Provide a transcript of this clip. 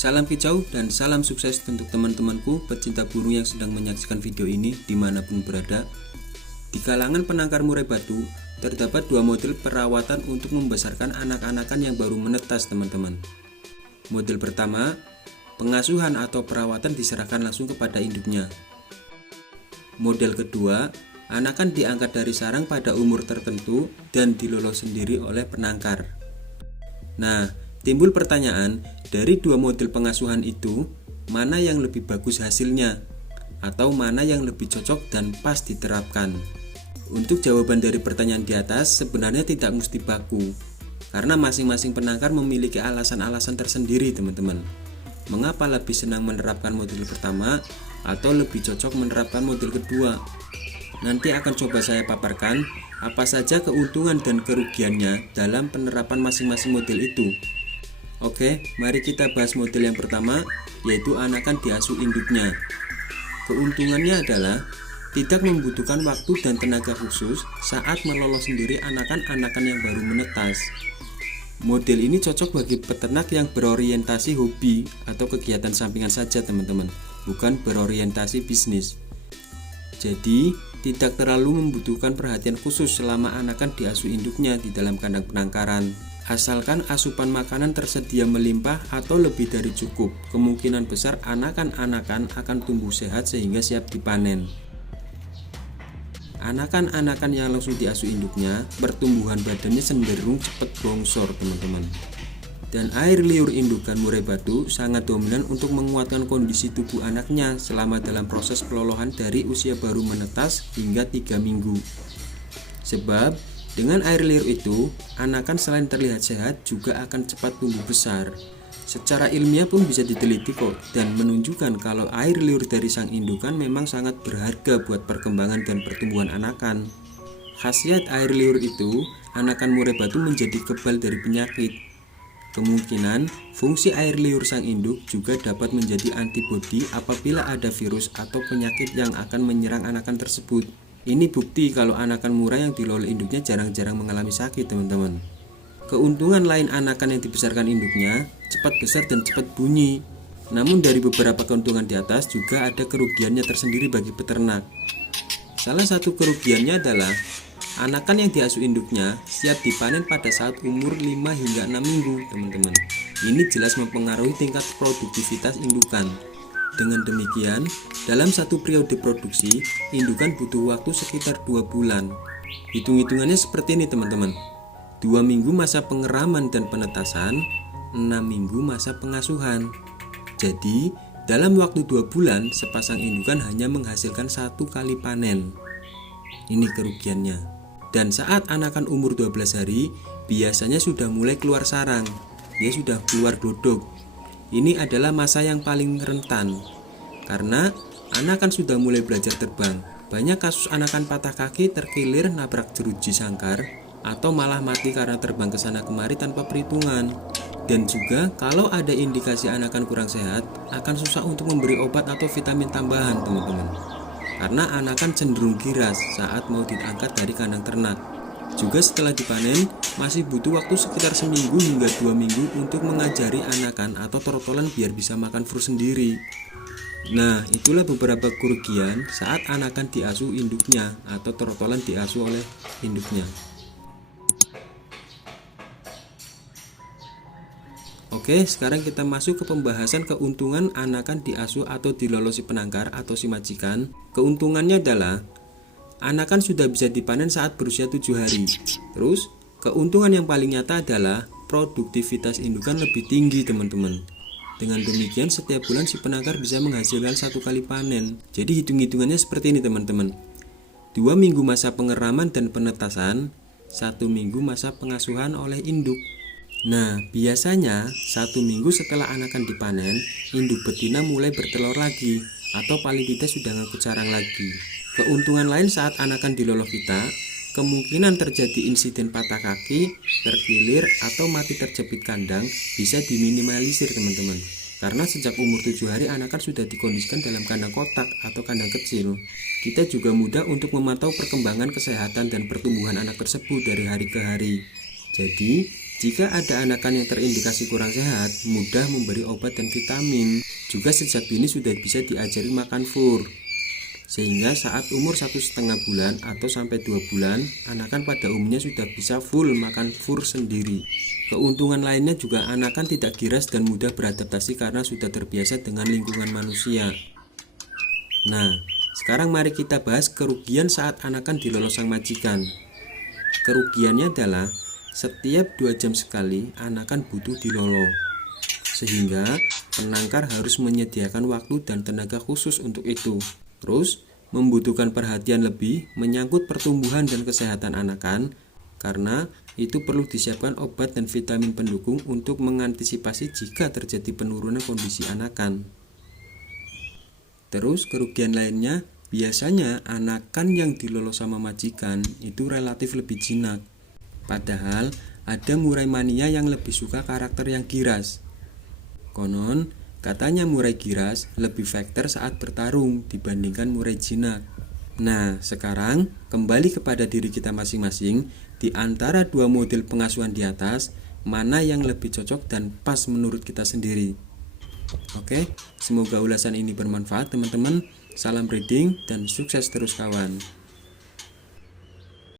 Salam kicau dan salam sukses untuk teman-temanku pecinta burung yang sedang menyaksikan video ini dimanapun berada. Di kalangan penangkar murai batu, terdapat dua model perawatan untuk membesarkan anak-anakan yang baru menetas, teman-teman. Model pertama, pengasuhan atau perawatan diserahkan langsung kepada induknya. Model kedua, anakan diangkat dari sarang pada umur tertentu dan dilolos sendiri oleh penangkar. Nah, timbul pertanyaan, dari dua model pengasuhan itu, mana yang lebih bagus hasilnya? Atau mana yang lebih cocok dan pas diterapkan? Untuk jawaban dari pertanyaan di atas sebenarnya tidak mesti baku, karena masing-masing penangkar memiliki alasan-alasan tersendiri, teman-teman. Mengapa lebih senang menerapkan model pertama atau lebih cocok menerapkan model kedua? Nanti akan coba saya paparkan apa saja keuntungan dan kerugiannya dalam penerapan masing-masing model itu. Oke, mari kita bahas model yang pertama, yaitu anakan diasuh induknya. Keuntungannya adalah tidak membutuhkan waktu dan tenaga khusus saat melolos sendiri anakan-anakan yang baru menetas. Model ini cocok bagi peternak yang berorientasi hobi atau kegiatan sampingan saja, teman-teman, bukan berorientasi bisnis. Jadi, tidak terlalu membutuhkan perhatian khusus selama anakan diasuh induknya di dalam kandang penangkaran. Asalkan asupan makanan tersedia melimpah atau lebih dari cukup, kemungkinan besar anakan-anakan akan tumbuh sehat sehingga siap dipanen. Anakan-anakan yang langsung diasuh induknya, pertumbuhan badannya cenderung cepat bongsor, teman-teman. Dan air liur indukan murai batu sangat dominan untuk menguatkan kondisi tubuh anaknya selama dalam proses pelolohan dari usia baru menetas hingga 3 minggu. Sebab dengan air liur itu, anakan selain terlihat sehat juga akan cepat tumbuh besar. Secara ilmiah pun bisa diteliti kok, dan menunjukkan kalau air liur dari sang indukan memang sangat berharga buat perkembangan dan pertumbuhan anakan. Khasiat air liur itu, anakan murai batu menjadi kebal dari penyakit. Kemungkinan fungsi air liur sang induk juga dapat menjadi antibodi apabila ada virus atau penyakit yang akan menyerang anakan tersebut. Ini bukti kalau anakan murai yang dilolos induknya jarang-jarang mengalami sakit, teman-teman. Keuntungan lain anakan yang dibesarkan induknya, cepat besar dan cepat bunyi. Namun dari beberapa keuntungan di atas juga ada kerugiannya tersendiri bagi peternak. Salah satu kerugiannya adalah anakan yang diasuh induknya siap dipanen pada saat umur 5 hingga 6 minggu, teman-teman. Ini jelas mempengaruhi tingkat produktivitas indukan. Dengan demikian, dalam satu periode produksi, indukan butuh waktu sekitar 2 bulan. Hitung-hitungannya seperti ini, teman-teman. 2 minggu masa pengeraman dan penetasan, 6 minggu masa pengasuhan. Jadi, dalam waktu 2 bulan, sepasang indukan hanya menghasilkan 1 kali panen. Ini kerugiannya. Dan saat anakan umur 12 hari, biasanya sudah mulai keluar sarang. Dia sudah keluar glodok. Ini adalah masa yang paling rentan, karena anakan sudah mulai belajar terbang. Banyak kasus anakan patah kaki, terkilir, nabrak jeruji sangkar, atau malah mati karena terbang ke sana kemari tanpa perhitungan. Dan juga kalau ada indikasi anakan kurang sehat, akan susah untuk memberi obat atau vitamin tambahan, teman-teman. Karena anakan cenderung giras saat mau diangkat dari kandang ternak. Juga setelah dipanen, masih butuh waktu sekitar seminggu hingga 2 minggu untuk mengajari anakan atau trotolan biar bisa makan fur sendiri. Nah, itulah beberapa kerugian saat anakan diasuh induknya atau trotolan diasuh oleh induknya. Oke, sekarang kita masuk ke pembahasan keuntungan anakan diasuh atau dilolosi penangkar atau si majikan. Keuntungannya adalah anakan sudah bisa dipanen saat berusia 7 hari. Terus, keuntungan yang paling nyata adalah produktivitas indukan lebih tinggi, teman-teman. Dengan demikian, setiap bulan si penangkar bisa menghasilkan 1 kali panen. Jadi hitung-hitungannya seperti ini, teman-teman. 2 minggu masa pengeraman dan penetasan, 1 minggu masa pengasuhan oleh induk. Nah, biasanya 1 minggu setelah anakan dipanen, induk betina mulai bertelur lagi, atau paling tidak sudah ngangkut sarang lagi. Keuntungan lain saat anakan diloloh kita, kemungkinan terjadi insiden patah kaki, terkilir, atau mati terjepit kandang bisa diminimalisir, teman-teman. Karena sejak umur 7 hari anakan sudah dikondisikan dalam kandang kotak atau kandang kecil. Kita juga mudah untuk memantau perkembangan kesehatan dan pertumbuhan anak tersebut dari hari ke hari. Jadi, Jika ada anakan yang terindikasi kurang sehat, mudah memberi obat dan vitamin. Juga sejak dini sudah bisa diajari makan fur. Sehingga saat umur 1,5 bulan atau sampai 2 bulan, anakan pada umumnya sudah bisa full makan fur sendiri. Keuntungan lainnya juga anakan tidak giras dan mudah beradaptasi karena sudah terbiasa dengan lingkungan manusia. Nah, sekarang mari kita bahas kerugian saat anakan dilolos sang majikan. Kerugiannya adalah setiap 2 jam sekali anakan butuh dilolo, sehingga penangkar harus menyediakan waktu dan tenaga khusus untuk itu. Terus, membutuhkan perhatian lebih menyangkut pertumbuhan dan kesehatan anakan, karena itu perlu disiapkan obat dan vitamin pendukung untuk mengantisipasi jika terjadi penurunan kondisi anakan. Terus, kerugian lainnya, biasanya anakan yang dilolos sama majikan itu relatif lebih jinak. Padahal ada murai mania yang lebih suka karakter yang giras. Konon, katanya murai giras lebih fighter saat bertarung dibandingkan murai jinak. Nah, sekarang kembali kepada diri kita masing-masing. Di antara 2 model pengasuhan di atas, mana yang lebih cocok dan pas menurut kita sendiri? Oke, semoga ulasan ini bermanfaat teman-teman. Salam breeding dan sukses terus kawan.